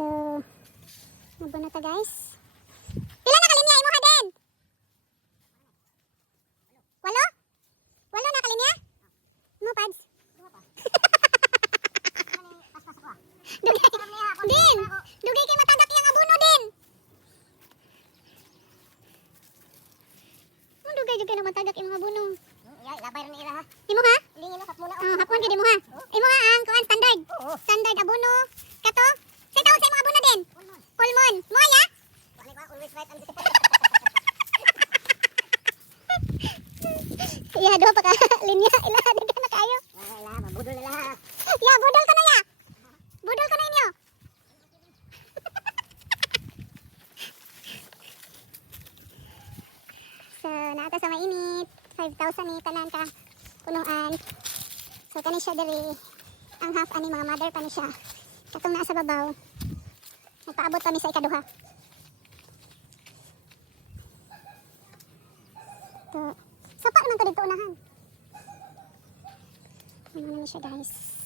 So, nabuno ta guys. Pila na kalinya imo ha din? 8? 8 na kalinya? Mo pads. Din. Dugay kay matagak yang abono din. Dugay jud kay na matagak imong abono. Ya, labay ron ila ha. Imo ha? Lingin mo kapmula. Hapon gid imo ha. Imo ha ang kuan standard. Standard abono. Kato. Say tawag sa imong abono din. Kulmon. Mo ya? Wala ba always right and Ya do pa ka linya ila di ka na kayo. wala, mabudol na ha. Ya budol ka na ya. Budol ka na inyo. So, naata sa mainit. 5,000 ni tanan ka punuan. So, kani siya diri. Ang half ani mga mother pa ni siya. Katong naa sa babaw. Nagpaabot kami sa ikaduha. To, sapa naman to dito unahan. Ano naman siya guys.